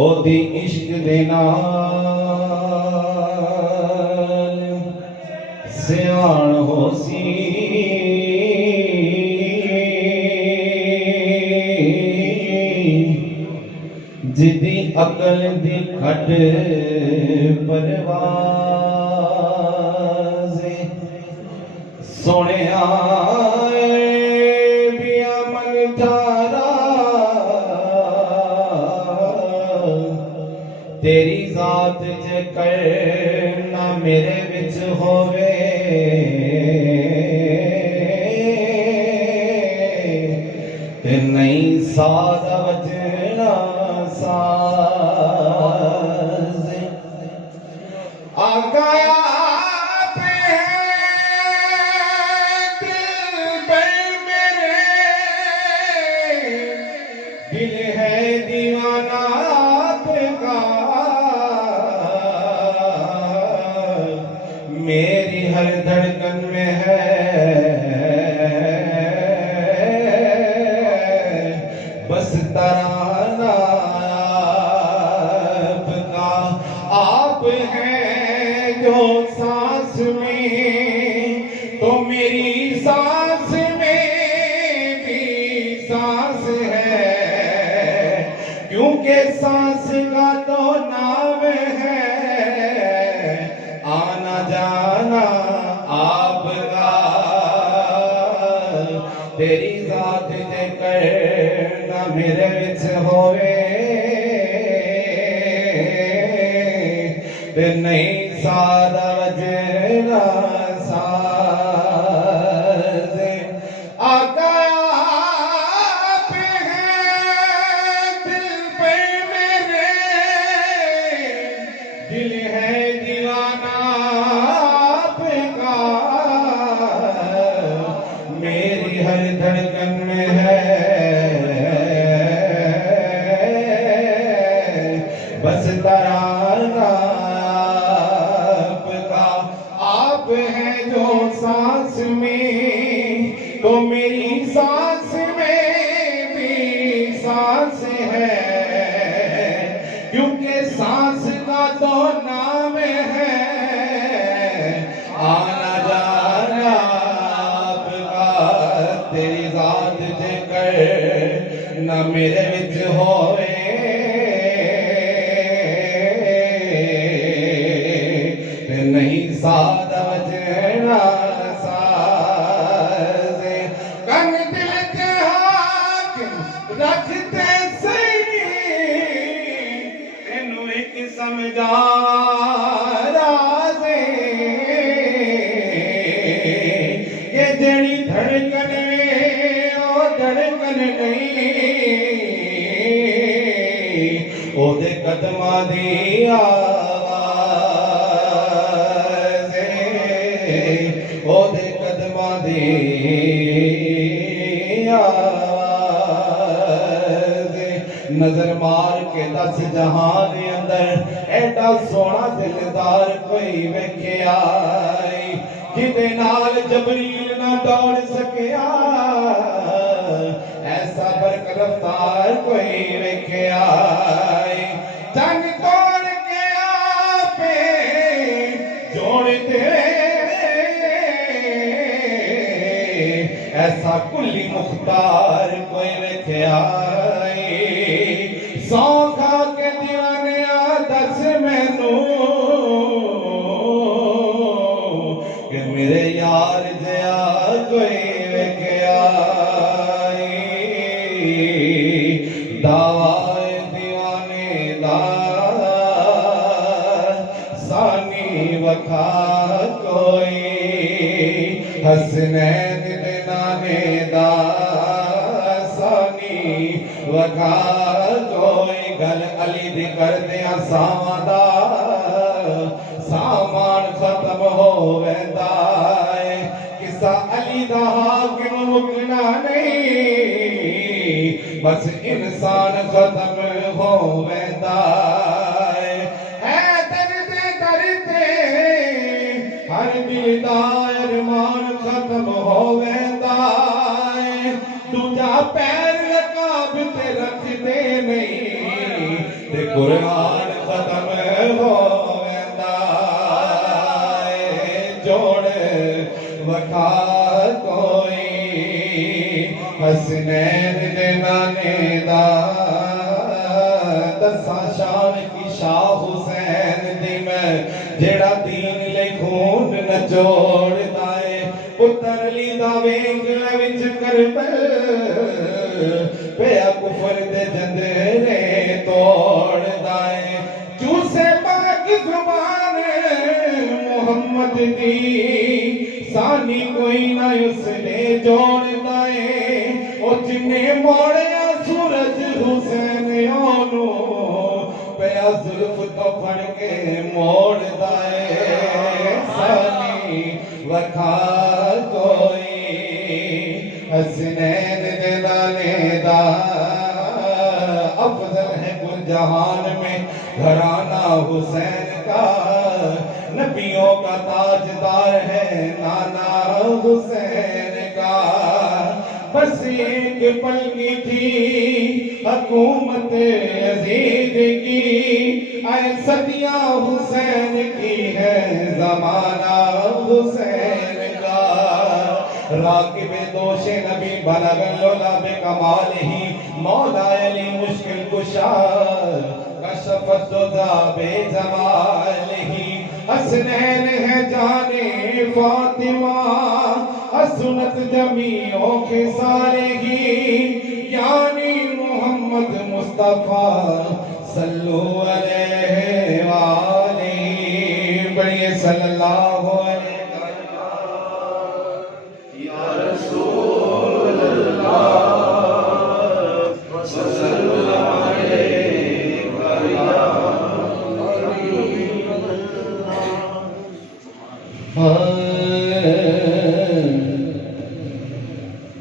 ओदी इश्क दे नाल सियाण होसी जिदी अकल दी खट परवाज़े सोनिया बिया मन तारा तेरी ज़ात जे करना मेरे विच होवे ते नहीं सादा वजना साज़ आका आप हैं दिल पर मेरे दिल है दीवाना आपका मेरी हर धड़कन में है बस तराना आपका आप हैं जो सांस में तो मेरी सांस में भी सांस है क्योंकि सांस का तो नाम है आना जाना आपका तेरी ज़ात दे करना मेरे विच होवे ते नहीं सादा वजना साज़ आका आप हैं दिल पे मेरे दिल है दीवाना आपका मेरी हर धड़कन में है बस तराना आपका आप हैं जो सांस में तो मेरी सांस में भी सांस है क्योंकि सांस का तो नाम है आना जाना आपका तेरी ज़ात दे कर ना मेरे विच होवे ते नहीं सादा वजना साज़ कन दिल के हाकिम रखते सही तेनू एक समझा राज़े ये जड़ी धड़कन में ओ धड़कन नहीं ओदे कदमां दी आवाज़ ओदे कदमां दी आवाज़ नजर मार के दस जहां दे अंदर एडा सोना दिलदार कोई वेखिया जिदे नाल जबरील ना दौड़ सकिया ऐसा बरक रफ्तार कोई वेखिया जंग तोड़ के आपे जोड़ते ऐसा कुली मुख्तार कोई वेखिया सौ खा के दीवाने दस मैनू कि मेरे यार जया कोई वेखिया दावा दीवाने दा सानी वखा कोई हसनैन दे नाने दा सानी वखा कोई गल अली दी कर दिया सावां दा سامان ختم ہو ویندا ہے قصہ علی دا حاکم مکنا نہیں بس انسان ختم ہو ویندا ہے درد ہر دل دا ارمان ختم ہو ویندا ہے دوجا پیر رکاب تے رکھ دے نہیں تے قرآن ختم ہو ویندا ہے جوڑ وکھا کوئی حسنین دے نانے دا دساں شان کی شاہ حسین دی میں جیڑا دین لے خون نچوڑ دائے پتر علی دا وینگل وچ کربل پیا کفر دے جندرے توڑ دائے چوسے پاک زبان محمد دی سانی کوئی نہ اس نے جوڑ دائے او جنے موڑیا سورج حسین یونو پیا ظلف تو پھڑ کے موڑ دائے سانی وکھا کوئی حسنین دے دانے دا افضل ہے کل جہان میں گھرانہ حسین کا نبیوں کا تاجدار ہے نانا حسین کا بس ایک پل کی تھی حکومت یزید کی اے صدیاں حسین کی ہے زمانہ حسین کا راکب دوش نبی بلغ العلا بکمالہ مولا علی مشکل کشا کشف الدجا بے جمالہ حسنین ہے جانے فاطمہ حسنت جمیعوں کے سارے یعنی محمد مصطفیٰ صلو علیہ وآلہ بڑھئے صلی اللہ علیہ وسلم یا رسول اللہ صلی اللہ علیہ وسلم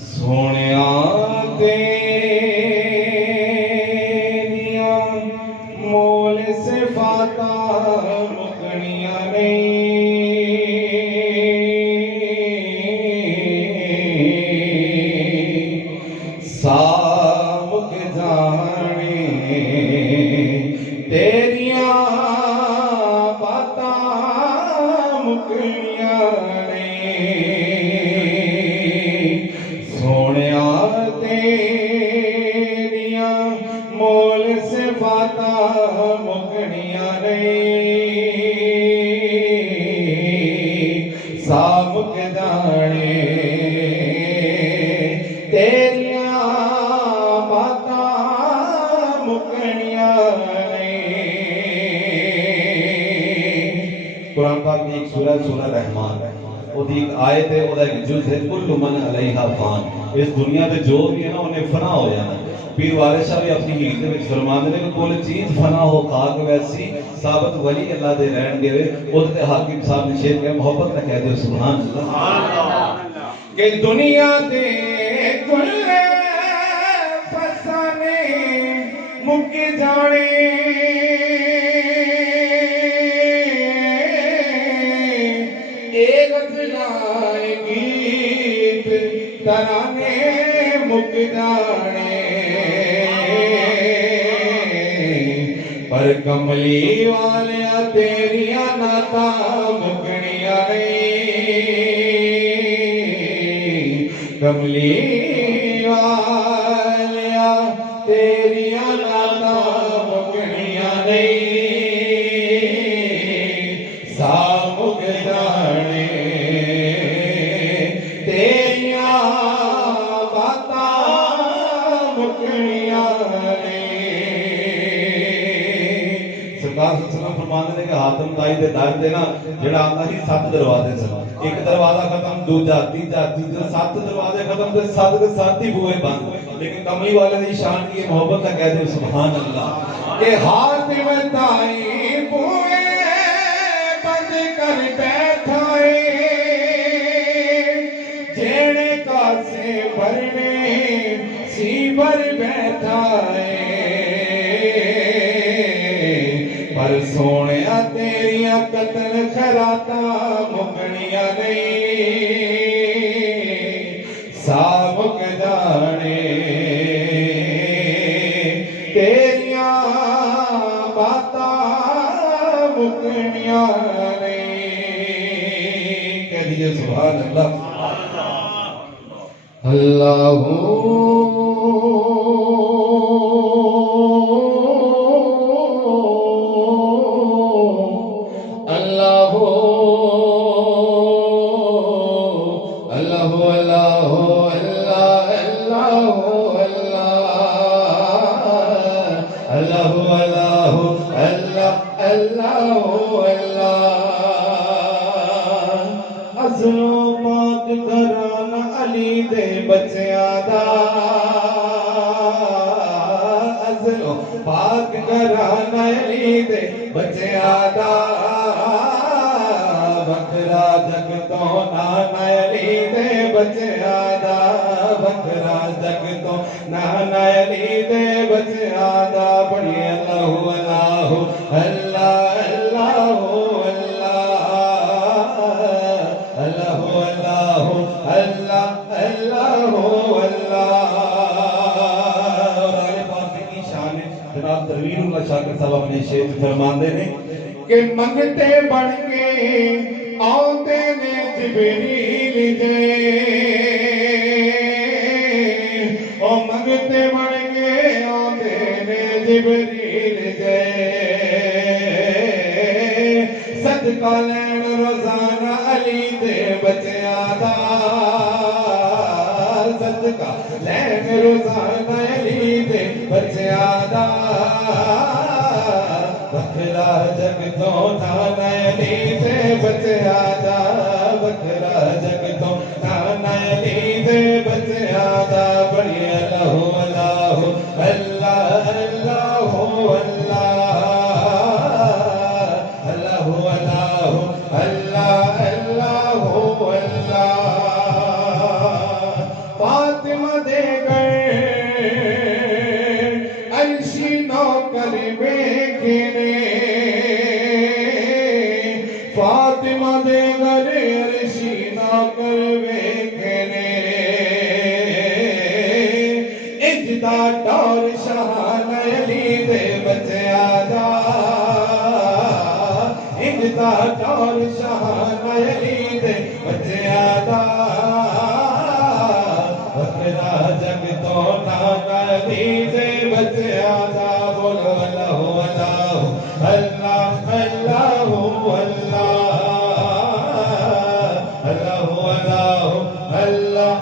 سونیاں تیریاں مول صفاتاں مکنیاں نہیں سامک جانے تیریاں باتاں مکنیاں مول صفاتاں مکنیاں نہیں سامک جانے تیریاں باتاں مکنیاں نہیں قرآن پاک کی ایک سورہ سورہ رحمان وہ ایک آیت ہے وہ ایک جز ہے کل من علیہا فان اس دنیا تے جو بھی ہے نا انہیں فنا ہو جانا پیر وارث شاہ بھی اپنی ہیل دے وچ فرماندے نے کہ کوئی چیز فنا ہو خاک ویسی ثابت ولی اللہ دے رہن گے او تے حاکم صاحب نے شعر کہا محبت نہ کہہ دے سبحان اللہ کہ دنیا تے کل فسانے مک جانے ایک غزلائے گیت ترانے مک جانے پر کملی والیا تیریاں ناتا مکنیاں نہیں کملی والیا تیریاں ناتا مکنیاں نہیں سامک جانے تیریاں باتاں مکنیاں سرکار صلی اللہ علیہ وسلم فرماندے نے کہ حاتم تائی دے در دے نا جڑا آندا ہی 7 دروازے سن ایک دروازہ ختم دوجا تیجا تیجا 7 دروازے ختم تے 7 کے 7 ہی بوئے بند لیکن کملی والے دی شان کی محبت کا کہہ دے سبحان اللہ کہ حاتم تائی بوئے कर बैठा है जेड़े कासे भरने सी भर बैठा है पर सोनिया तेरिया कतल खराता मुकनिया नहीं साबक जाने तेरिया बाता मुकनिया नहीं। कह दीजिए सुभान अल्लाह। अल्लाहू अली दे बच्चियां दा अज़लो पाक घराना अली दे बच्चियां दा बखरा जग तो नाना अली दे बच्चियां दा बखरा जग तो नाना अली दे बच्चियां दा बड़ी अल्लाहु अल्लाहु अल्लाह अल्लाहु अपने शेर फरमाते ने कि मंगते बन के आते ने जिबरील जे ओ मंगते बन के आते ने जिबरील जे सदका लैन रोजाना अली दे बच्चियां दा सदका लैन रोजाना अली दे बच्चियां दा बखरा जग तो नाना अली दे बच्चियां दा बखरा जग तो नाना अली दे बच्चियां दा बड़ी अल्लाहु अल्लाहु अल्लाह अल्लाहु अल्लाह अल्लाहु अल्लाहु अल्लाह अल्लाहु अल्लाह। फातिमा दे गए अर्शी नौकर बेखने फातिमा दे गए अर्शी नौकर बेखने इजदा टौर शान अली दे बच्चियां दा इजदा टौर शान अली दे बच्चियां दा बखरा जग तो नाना अली दे बच्चियां दा बोलो अल्लाहु अल्लाहु अल्लाह अल्लाहु अल्लाह अल्लाहु अल्लाहु अल्लाह